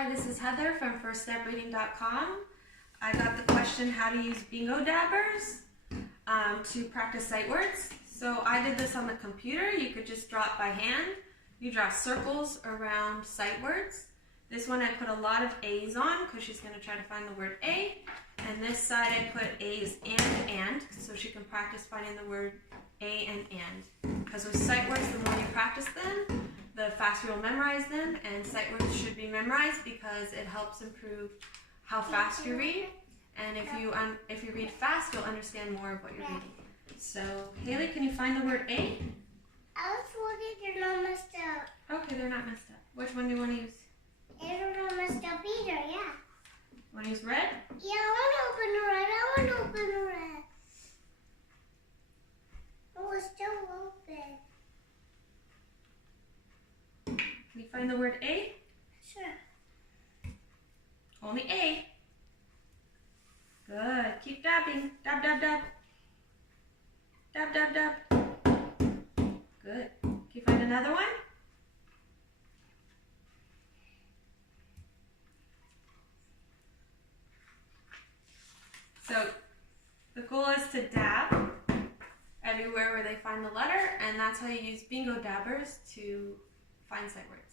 Hi, this is Heather from firststepreading.com. I got the question how to use bingo dabbers to practice sight words. So I did this on the computer. You could just draw it by hand. You draw circles around sight words. This one I put a lot of A's on because she's going to try to find the word A. And this side I put A's and, so she can practice finding the word A and. Because with sight words, the more you practice them, the faster you'll memorize them, and sight words should be memorized because it helps improve how fast you read. And if you read fast, you'll understand more of what you're reading. So, Haley, can you find the word A? I was worried they're not messed up. Okay, they're not messed up. Which one do you want to use? They're not messed up either, yeah. Want to use red? Yeah, I want to open the red. I want to open the red. Oh, it's still open. Can you find the word A? Sure. Only A. Good. Keep dabbing. Dab, dab, dab. Dab, dab, dab. Good. Can you find another one? So the goal is to dab everywhere where they find the letter, and that's how you use bingo dabbers to find sight words.